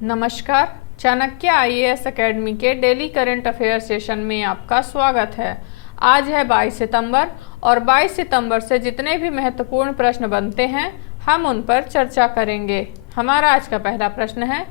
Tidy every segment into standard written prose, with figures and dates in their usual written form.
नमस्कार। Chanakya IAS academy के daily current affair session में आपका स्वागत है। आज है 22 सितंबर और 22 सितंबर से जितने भी महत्वपूर्ण प्रश्न बनते हैं हम उन पर चर्चा करेंगे। हमारा आज का पहला प्रश्न है,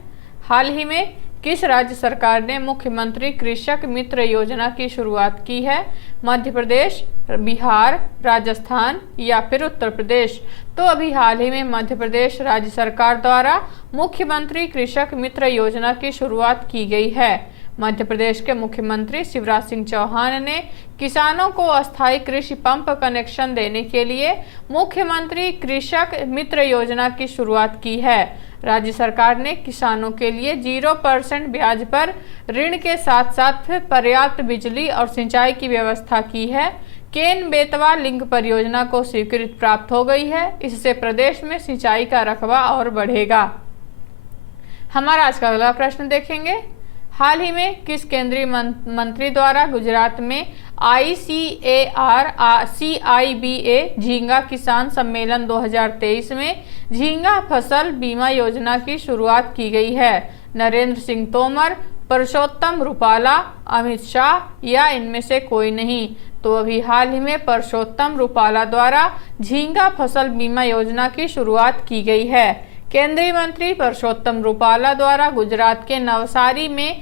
हाल ही में किस राज्य सरकार ने मुख्यमंत्री कृषक मित्र योजना की शुरुआत की है? मध्य प्रदेश, बिहार, राजस्थान या फिर उत्तर प्रदेश? तो अभी हाल ही में मध्य प्रदेश राज्य सरकार द्वारा मुख्यमंत्री कृषक मित्र योजना की शुरुआत की गई है। मध्य प्रदेश के मुख्यमंत्री शिवराज सिंह चौहान ने किसानों को अस्थायी कृषि पंप कनेक्शन देने के लिए मुख्यमंत्री कृषक मित्र योजना की शुरुआत की है। राज्य सरकार ने किसानों के लिए 0% ब्याज पर ऋण के साथ साथ पर्याप्त बिजली और सिंचाई की व्यवस्था की है। केन बेतवा लिंक परियोजना को स्वीकृति प्राप्त हो गई है। इससे प्रदेश में सिंचाई का रकबा और बढ़ेगा। हमारा आज का अगला प्रश्न देखेंगे, हाल ही में किस केंद्रीय मंत्री द्वारा गुजरात में CIBA झींगा किसान सम्मेलन 2023 में झींगा फसल बीमा योजना की शुरुआत की गई है? नरेंद्र सिंह तोमर, परसोत्तम रुपाला, अमित शाह या इनमें से कोई नहीं? तो अभी हाल ही में परसोत्तम रुपाला द्वारा झींगा फसल बीमा योजना की शुरुआत की गई है। केंद्रीय मंत्री परसोत्तम रुपाला द्वारा गुजरात के नवसारी में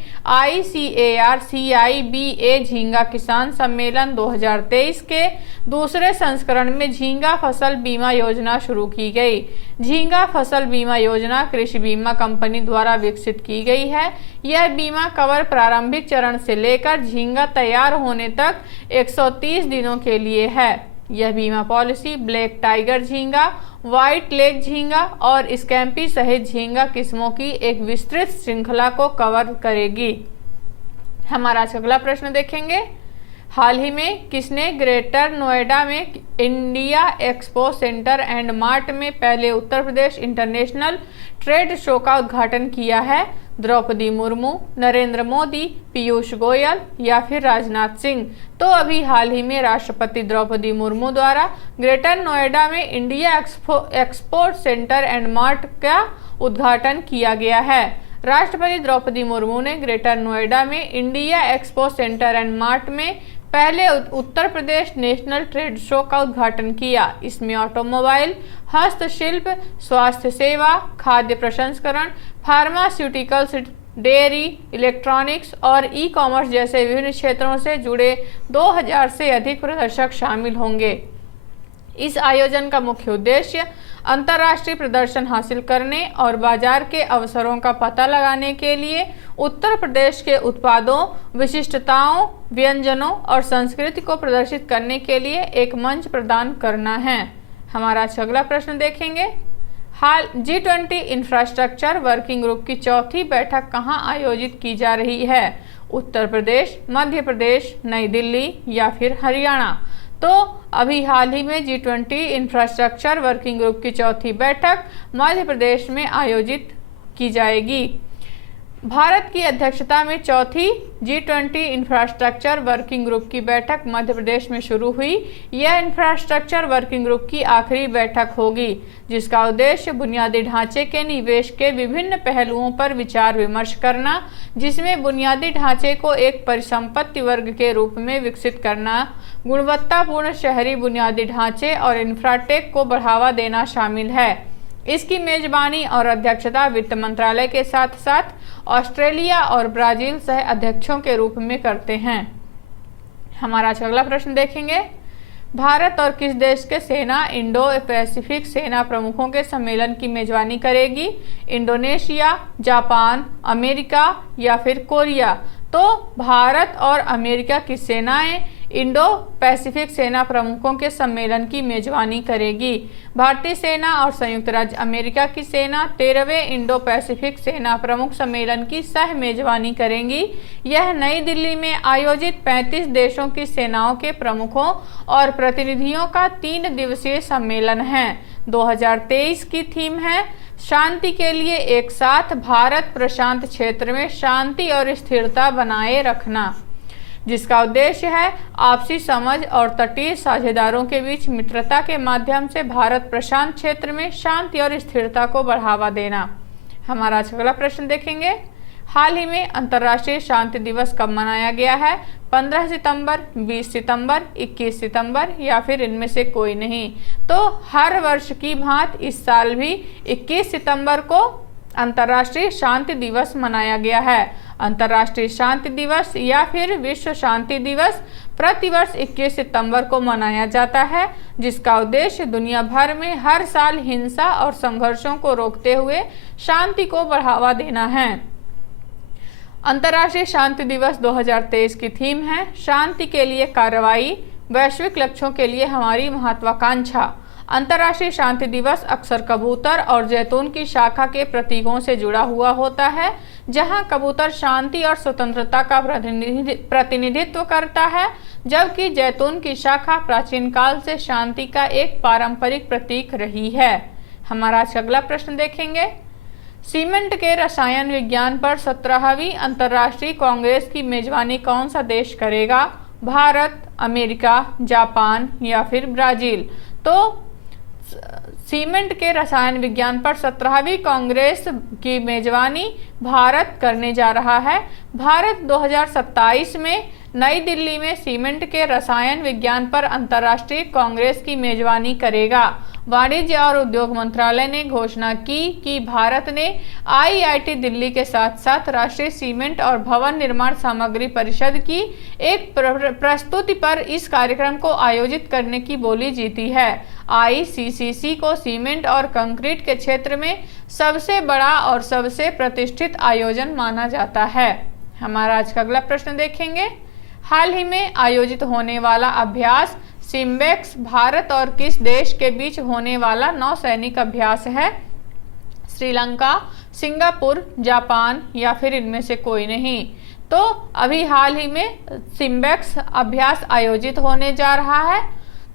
CIBA झींगा किसान सम्मेलन 2023 के दूसरे संस्करण में झींगा फसल बीमा योजना शुरू की गई। झींगा फसल बीमा योजना कृषि बीमा कंपनी द्वारा विकसित की गई है। यह बीमा कवर प्रारंभिक चरण से लेकर झींगा तैयार होने तक 130 दिनों के लिए है। यह बीमा पॉलिसी ब्लैक टाइगर झींगा, व्हाइट लेग झींगा और स्कैम्पी सहित झींगा किस्मों की एक विस्तृत श्रृंखला को कवर करेगी। हमारा अगला प्रश्न देखेंगे, हाल ही में किसने ग्रेटर नोएडा में India expo centre and mart में पहले Uttar Pradesh international trade show का उद्घाटन किया है? द्रौपदी मुर्मू, नरेंद्र मोदी, पीयूष गोयल या फिर राजनाथ सिंह? तो अभी हाल ही में राष्ट्रपति द्रौपदी मुर्मू द्वारा ग्रेटर नोएडा में India expo centre and mart का उद्घाटन किया गया है। राष्ट्रपति द्रौपदी मुर्मू ने ग्रेटर नोएडा में India expo centre and mart में पहले Uttar Pradesh national trade show का उद्घाटन किया। इसमें ऑटोमोबाइल, हस्तशिल्प, स्वास्थ्य सेवा, खाद्य प्रसंस्करण, फार्मास्यूटिकल्स, डेयरी, इलेक्ट्रॉनिक्स और ई कॉमर्स जैसे विभिन्न क्षेत्रों से जुड़े 2000 से अधिक प्रदर्शक शामिल होंगे। इस आयोजन का मुख्य उद्देश्य अंतर्राष्ट्रीय प्रदर्शन हासिल करने और बाजार के अवसरों का पता लगाने के लिए उत्तर प्रदेश के उत्पादों, विशिष्टताओं, व्यंजनों और संस्कृति को प्रदर्शित करने के लिए एक मंच प्रदान करना है। हमारा अगला प्रश्न देखेंगे, हाल G20 इंफ्रास्ट्रक्चर वर्किंग ग्रुप की चौथी बैठक कहां आयोजित की जा रही है? उत्तर प्रदेश, मध्य प्रदेश, नई दिल्ली या फिर हरियाणा? तो अभी हाल ही में G20 इंफ्रास्ट्रक्चर वर्किंग ग्रुप की चौथी बैठक मध्य प्रदेश में आयोजित की जाएगी। भारत की अध्यक्षता में चौथी G20 इंफ्रास्ट्रक्चर वर्किंग ग्रुप की बैठक मध्य प्रदेश में शुरू हुई। यह इंफ्रास्ट्रक्चर वर्किंग ग्रुप की आखिरी बैठक होगी, जिसका उद्देश्य बुनियादी ढांचे के निवेश के विभिन्न पहलुओं पर विचार विमर्श करना, जिसमें बुनियादी ढांचे को एक परिसंपत्ति वर्ग के रूप में विकसित करना, गुणवत्तापूर्ण शहरी बुनियादी ढांचे और इंफ्राटेक को बढ़ावा देना शामिल है। इसकी मेजबानी और अध्यक्षता वित्त मंत्रालय के साथ साथ ऑस्ट्रेलिया और ब्राजील सह अध्यक्षों के रूप में करते हैं। हमारा अगला प्रश्न देखेंगे, भारत और किस देश के सेना इंडो पैसिफिक सेना प्रमुखों के सम्मेलन की मेजबानी करेगी? इंडोनेशिया, जापान, अमेरिका या फिर कोरिया? तो भारत और अमेरिका की सेनाएं इंडो पैसिफिक सेना प्रमुखों के सम्मेलन की मेजबानी करेगी। भारतीय सेना और संयुक्त राज्य अमेरिका की सेना 13वें इंडो पैसिफिक सेना प्रमुख सम्मेलन की सह मेजबानी करेंगी। यह नई दिल्ली में आयोजित 35 देशों की सेनाओं के प्रमुखों और प्रतिनिधियों का 3 दिवसीय सम्मेलन है। 2023 की थीम है शांति के लिए एक साथ, भारत प्रशांत क्षेत्र में शांति और स्थिरता बनाए रखना, जिसका उद्देश्य है आपसी समझ और तटीय साझेदारों के बीच मित्रता के माध्यम से भारत प्रशांत क्षेत्र में शांति और स्थिरता को बढ़ावा देना। हमारा आज अगला प्रश्न देखेंगे, हाल ही में अंतर्राष्ट्रीय शांति दिवस कब मनाया गया है? 15 सितंबर, 20 सितंबर, 21 सितंबर या फिर इनमें से कोई नहीं। तो हर वर्ष की भांति इस साल भी 21 सितंबर को अंतर्राष्ट्रीय शांति दिवस मनाया गया है। अंतर्राष्ट्रीय शांति दिवस या फिर विश्व शांति दिवस प्रतिवर्ष 21 सितंबर को मनाया जाता है, जिसका उद्देश्य दुनिया भर में हर साल हिंसा और संघर्षों को रोकते हुए शांति को बढ़ावा देना है। अंतर्राष्ट्रीय शांति दिवस 2023 की थीम है शांति के लिए कार्रवाई, वैश्विक लक्ष्यों के लिए हमारी महत्वाकांक्षा। अंतर्राष्ट्रीय शांति दिवस अक्सर कबूतर और जैतून की शाखा के प्रतीकों से जुड़ा हुआ होता है, जहां कबूतर शांति और स्वतंत्रता का प्रतिनिधित्व करता है, जबकि जैतून की शाखा प्राचीन काल से शांति का एक पारंपरिक प्रतीक रही है। हमारा आज अगला प्रश्न देखेंगे, सीमेंट के रसायन विज्ञान पर 17वीं अंतर्राष्ट्रीय कांग्रेस की मेजबानी कौन सा देश करेगा? भारत, अमेरिका, जापान या फिर ब्राजील। तो सीमेंट के रसायन विज्ञान पर 17वीं कांग्रेस की मेजबानी भारत करने जा रहा है। भारत 2027 में नई दिल्ली में सीमेंट के रसायन विज्ञान पर अंतर्राष्ट्रीय कांग्रेस की मेजबानी करेगा। वाणिज्य और उद्योग मंत्रालय ने घोषणा की कि भारत ने आईआईटी दिल्ली के साथ साथ राष्ट्रीय सीमेंट और भवन निर्माण सामग्री परिषद की एक प्रस्तुति पर इस कार्यक्रम को आयोजित करने की बोली जीती है। आईसीसीसी को सीमेंट और कंक्रीट के क्षेत्र में सबसे बड़ा और सबसे प्रतिष्ठित आयोजन माना जाता है। हमारा आज का अगला प्रश्न देखेंगे, हाल ही में आयोजित होने वाला अभ्यास सिम्बेक्स भारत और किस देश के बीच होने वाला नौसैनिक अभ्यास है? श्रीलंका, सिंगापुर, जापान या फिर इनमें से कोई नहीं। तो अभी हाल ही में सिम्बेक्स अभ्यास आयोजित होने जा रहा है,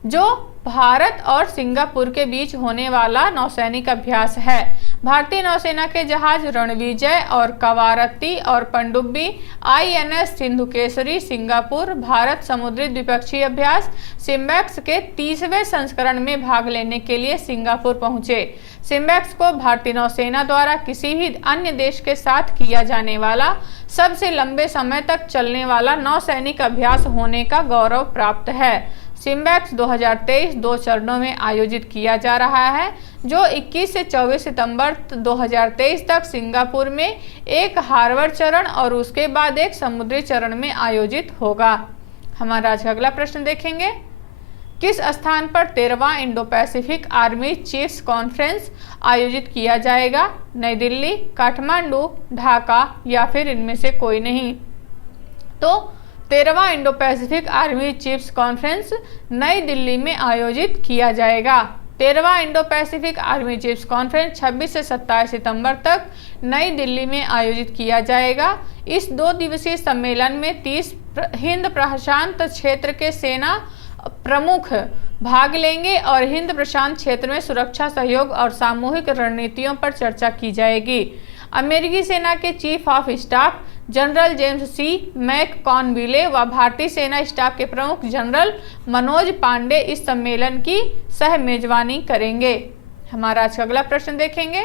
जो भारत और सिंगापुर के बीच होने वाला नौसैनिक अभ्यास है। भारतीय नौसेना के जहाज रणविजय और कवारत्ती और पनडुब्बी आईएनएस सिंधुकेसरी सिंगापुर भारत समुद्री द्विपक्षीय अभ्यास सिम्बेक्स के 30वें संस्करण में भाग लेने के लिए सिंगापुर पहुंचे। सिम्बेक्स को भारतीय नौसेना द्वारा किसी भी अन्य देश के साथ किया जाने वाला सबसे लंबे समय तक चलने वाला नौसैनिक अभ्यास होने का गौरव प्राप्त है। सिम्बेक्स 2023 2 चरणों में आयोजित किया जा रहा है, जो 21 से 24 सितंबर 2023 तक सिंगापुर में एक हार्बर चरण और उसके बाद एक समुद्री चरण में आयोजित होगा। हमारा आज का अगला प्रश्न देखेंगे, किस स्थान पर 13वां Indo Pacific army chiefs conference आयोजित किया जाएगा? नई दिल्ली, काठमांडू, ढाका या फिर इनमें से कोई नहीं। तो 13वां Indo Pacific army chiefs conference New Delhi में आयोजित किया जाएगा। 13वां Indo Pacific army chiefs conference 26 से 27 सितंबर तक नई दिल्ली में आयोजित किया जाएगा। इस 2 दिवसीय सम्मेलन में 30 हिंद प्रशांत क्षेत्र के सेना प्रमुख भाग लेंगे और हिंद प्रशांत क्षेत्र में सुरक्षा सहयोग और सामूहिक रणनीतियों पर चर्चा की जाएगी। अमेरिकी सेना के chief of staff general James C McConville व भारतीय सेना स्टाफ के प्रमुख जनरल मनोज पांडे इस सम्मेलन की सह मेजबानी करेंगे। हमारा आज का अगला प्रश्न देखेंगे,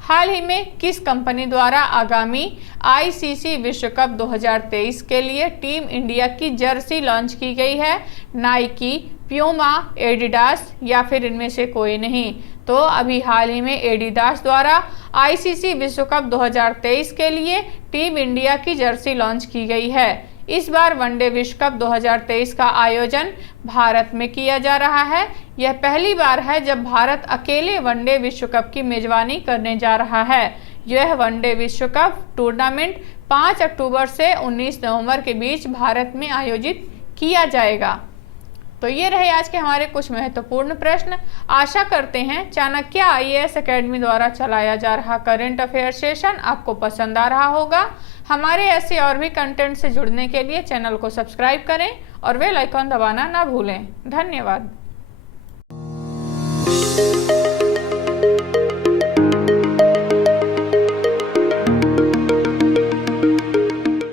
हाल ही में किस कंपनी द्वारा आगामी आईसीसी विश्व कप 2023 के लिए टीम इंडिया की जर्सी लॉन्च की गई है? नाइकी, प्यूमा, एडिडास या फिर इनमें से कोई नहीं। तो अभी हाल ही में एडिडास द्वारा आईसीसी विश्व कप 2023 के लिए टीम इंडिया की जर्सी लॉन्च की गई है। इस बार वनडे विश्व कप 2023 का आयोजन भारत में किया जा रहा है। यह पहली बार है जब भारत अकेले वनडे विश्व कप की मेजबानी करने जा रहा है। यह वनडे विश्व कप टूर्नामेंट 5 अक्टूबर से 19 नवंबर के बीच भारत में आयोजित किया जाएगा। तो ये रहे आज के हमारे कुछ महत्वपूर्ण प्रश्न। आशा करते हैं चाणक्य आईएएस एकेडमी द्वारा चलाया जा रहा करंट अफेयर सेशन आपको पसंद आ रहा होगा। हमारे ऐसे और भी कंटेंट से जुड़ने के लिए चैनल को सब्सक्राइब करें और बेल आइकॉन दबाना ना भूलें। धन्यवाद।